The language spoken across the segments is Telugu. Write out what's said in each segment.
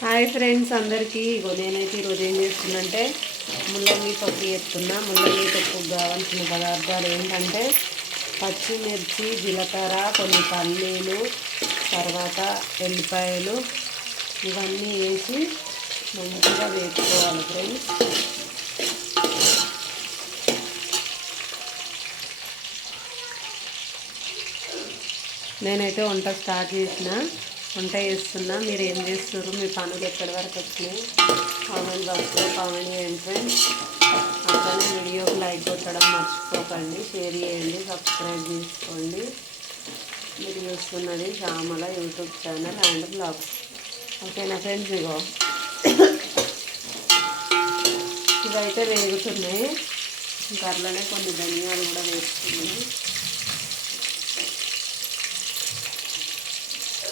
హాయ్ ఫ్రెండ్స్ అందరికీ. నేనైతే ఈరోజు ఏం చేస్తున్నంటే ముల్లంగి పప్పు చేస్తున్నా. ముల్లంగి పప్పుకు కావాల్సిన పదార్థాలు ఏంటంటే పచ్చిమిర్చి, జీలకర్ర, కొన్ని పల్లీలు, తర్వాత ఎల్లిపాయలు ఇవన్నీ వేసి మంచిగా వేసుకోవాలి ఫ్రెండ్స్. నేనైతే వంట స్టార్ట్ వంట చేస్తున్నా. మీరు ఏం చేస్తున్నారు? మీ పనులు ఎక్కడి వరకు వచ్చినాయి? కామెంట్ బాక్స్లో కామెంట్ చేయండి ఫ్రెండ్స్. అట్లనే వీడియోకి లైక్ కొట్టడం మర్చిపోకండి, షేర్ చేయండి, సబ్స్క్రైబ్ చేసుకోండి. మీరు చూస్తున్నది Shyamala YouTube channel and blogs. ఓకేనా ఫ్రెండ్స్? ఇవైతే వేగుతున్నాయి. ఇంకా అట్లనే కొన్ని ధనియాలు కూడా వేసుకున్నాయి.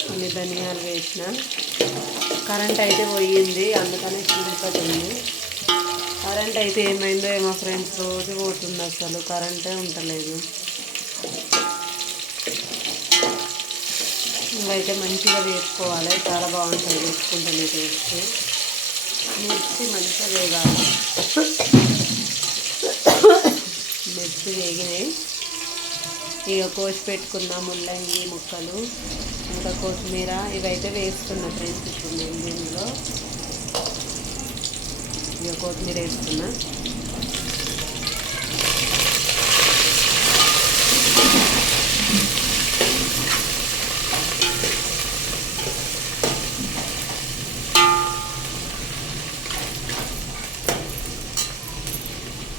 కొన్ని ధనియాలు వేసిన. కరెంట్ అయితే పోయింది, అందుకనే చీలిపోతుంది. కరెంట్ అయితే ఏమైందో ఏమో ఫ్రెండ్స్, రోజు పోతుంది, అసలు కరెంటే ఉండలేదు. ఇవైతే మంచిగా వేసుకోవాలి, చాలా బాగుంటుంది వేసుకుంటేనే టేస్ట్. మిర్చి మంచిగా వేగాలి. మిర్చి వేగినాయి. ఇక కోసి పెట్టుకున్న ముల్లంగి ముక్కలు, ఇంకా కొత్తిమీర ఇవైతే వేస్తున్నా ఫ్రెండ్స్. ఇప్పుడు నేను దీనిలో ఇక కొత్తిమీర వేస్తున్నా.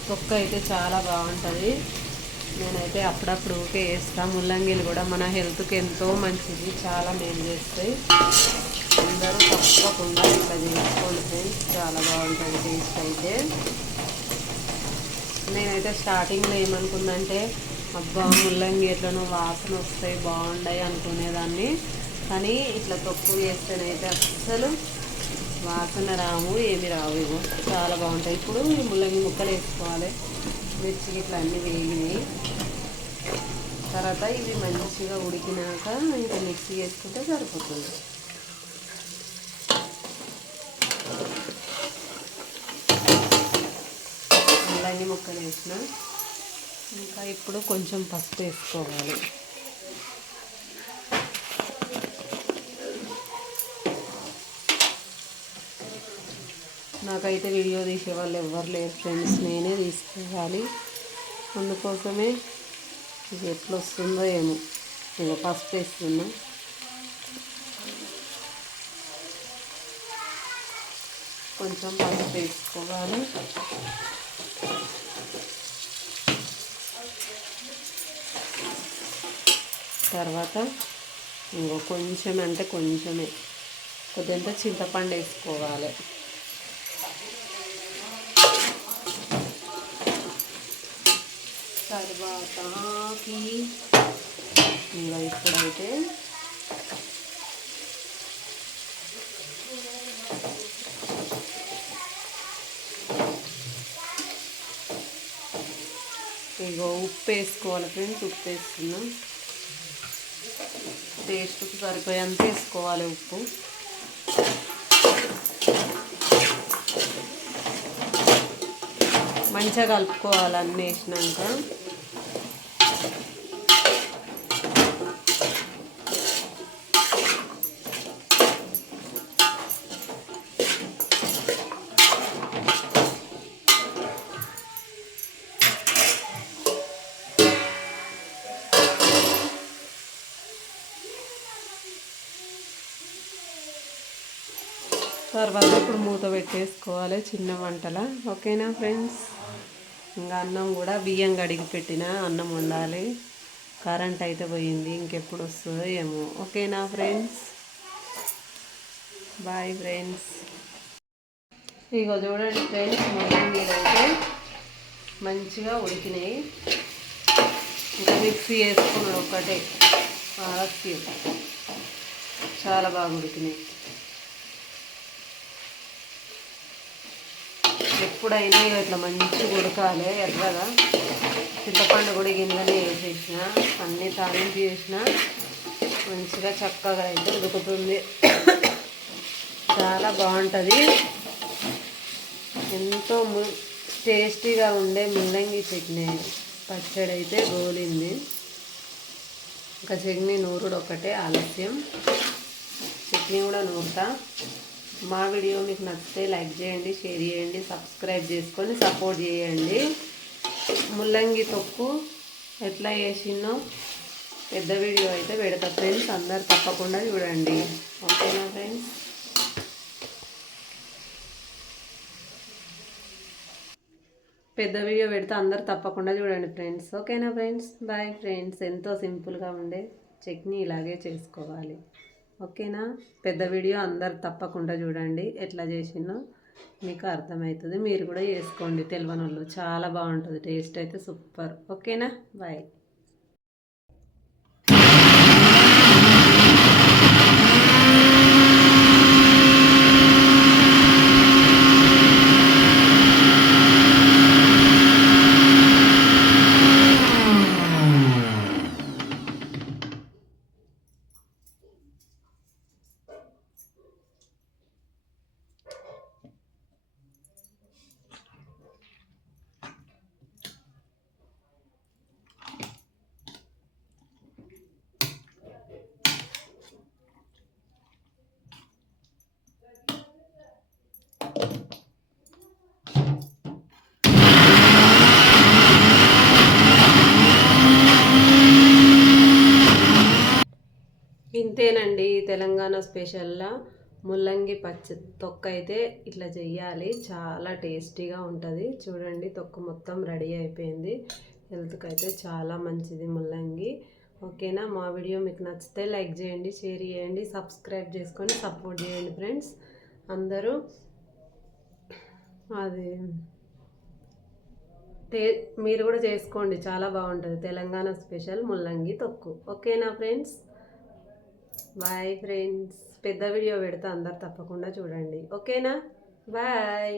తొక్క అయితే చాలా బాగుంటుంది. నేనైతే అప్పుడప్పుడు ఊకే వేస్తాను. ముల్లంగిలు కూడా మన హెల్త్కి ఎంతో మంచిది, చాలా మేలు చేస్తాయి. అందరూ తప్పకుండా ఇట్లా చేసుకోండి ఫ్రెండ్స్, చాలా బాగుంటుంది టేస్ట్ అయితే. నేనైతే స్టార్టింగ్లో ఏమనుకున్నంటే అబ్బా ముల్లంగి ఎట్లనో వాసన వస్తాయి, బాగుంటాయి అనుకునేదాన్ని. కానీ ఇట్లా తొక్కు వేస్తేనైతే అస్సలు వాసన రావు, ఏమి రావు. ఇగో చాలా బాగుంటాయి. ఇప్పుడు ఈ ముల్లంగి ముక్కలు వేసుకోవాలి. మిర్చి ఇట్లా అన్నీ వేగినాయి. తర్వాత ఇవి మంచిగా ఉడికినాక ఇంకా మిక్సీ వేసుకుంటే సరిపోతుంది. ముల్లంగి ముక్కలు వేసిన. ఇంకా ఇప్పుడు కొంచెం పసుపు వేసుకోవాలి. నాకైతే వీడియో తీసే వాళ్ళు ఎవరు లేరు ఫ్రెండ్స్, నేనే తీసుకోవాలి. అందుకోసమే ఇది ఎట్లా వస్తుందో ఏమో. ఇక పసుపు వేస్తున్నా. కొంచెం పసుపు వేసుకోవాలి. తర్వాత ఇంకో కొంచెం అంటే కొంచెమే కొద్దింత చింతపండు వేసుకోవాలి. తర్వాత ఇంకా ఇప్పుడైతే ఇగో ఉప్పు వేసుకోవాలి ఫ్రెండ్స్. ఉప్పు వేస్తున్నా. టేస్ట్కి సరిపోయేంత వేసుకోవాలి ఉప్పు. మంచిగా కలుపుకోవాలి అన్నీ వేసినాక. తర్వాత ఇప్పుడు మూత పెట్టేసుకోవాలి చిన్న వంటల. ఓకేనా ఫ్రెండ్స్? ఇంకా అన్నం కూడా బియ్యం కడిగి పెట్టిన అన్నం వండాలి. కరెంట్ అయితే పోయింది, ఇంకెప్పుడు వస్తుందో ఏమో. ఓకేనా ఫ్రెండ్స్? Bye friends. ఇక చూడండి ఫ్రెండ్స్, ముల్లంగిలు అయితే మంచిగా ఉడికినాయి. ఇంకా మిక్సీ వేసుకున్నాడు ఒకటే ఆరక్కి, చాలా బాగా ఉడికినాయి. ఎప్పుడైనా ఇట్లా మంచిగా ఉడకాలి ఎర్రగా. చింతపండు కూడా గిన్నెనే వేసేసిన, అన్నీ తాలింపు చేసిన, మంచిగా చక్కగా అయితే ఉడుకుతుంది. చాలా బాగుంటుంది. ఎంతో టేస్టీగా ఉండే ముల్లంగి చట్నీ పచ్చడి అయితే గోలింది. ఇంకా చట్నీ నూరుడు ఒకటే ఆలస్యం, చట్నీ కూడా నూరుతా. మా వీడియో మీకు నచ్చితే లైక్ చేయండి, షేర్ చేయండి, సబ్స్క్రైబ్ చేసుకొని సపోర్ట్ చేయండి. ముల్లంగి తొక్కు ఎట్లా చేసినో పెద్ద వీడియో అయితే పెడతా ఫ్రెండ్స్, అందరు తప్పకుండా చూడండి. ఓకేనా ఫ్రెండ్స్? పెద్ద వీడియో పెడితే అందరు తప్పకుండా చూడండి ఫ్రెండ్స్. ఓకేనా ఫ్రెండ్స్? Bye friends. ఎంతో సింపుల్గా ఉండే చట్నీ ఇలాగే చేసుకోవాలి. ఓకేనా? పెద్ద వీడియో అందరు తప్పకుండా చూడండి, ఎట్లా చేసినో మీకు అర్థమవుతుంది. మీరు కూడా చేసుకోండి, తెలియని వాళ్ళు. చాలా బాగుంటుంది, టేస్ట్ అయితే సూపర్. ఓకేనా? బాయ్. ఇంతేనండి తెలంగాణ స్పెషల్లా ముల్లంగి తొక్క అయితే ఇట్లా చెయ్యాలి. చాలా టేస్టీగా ఉంటుంది. చూడండి, తొక్క మొత్తం రెడీ అయిపోయింది. హెల్త్కి అయితే చాలా మంచిది ముల్లంగి. ఓకేనా? మా వీడియో మీకు నచ్చితే లైక్ చేయండి, షేర్ చేయండి, సబ్స్క్రైబ్ చేసుకొని సపోర్ట్ చేయండి ఫ్రెండ్స్. అందరూ అది మీరు కూడా చేసుకోండి, చాలా బాగుంటుంది. తెలంగాణ స్పెషల్ ముల్లంగి తొక్కు. ఓకేనా ఫ్రెండ్స్? Bye friends. పెద్ద వీడియో పెడితే అందరు తప్పకుండా చూడండి. ఓకేనా? బాయ్.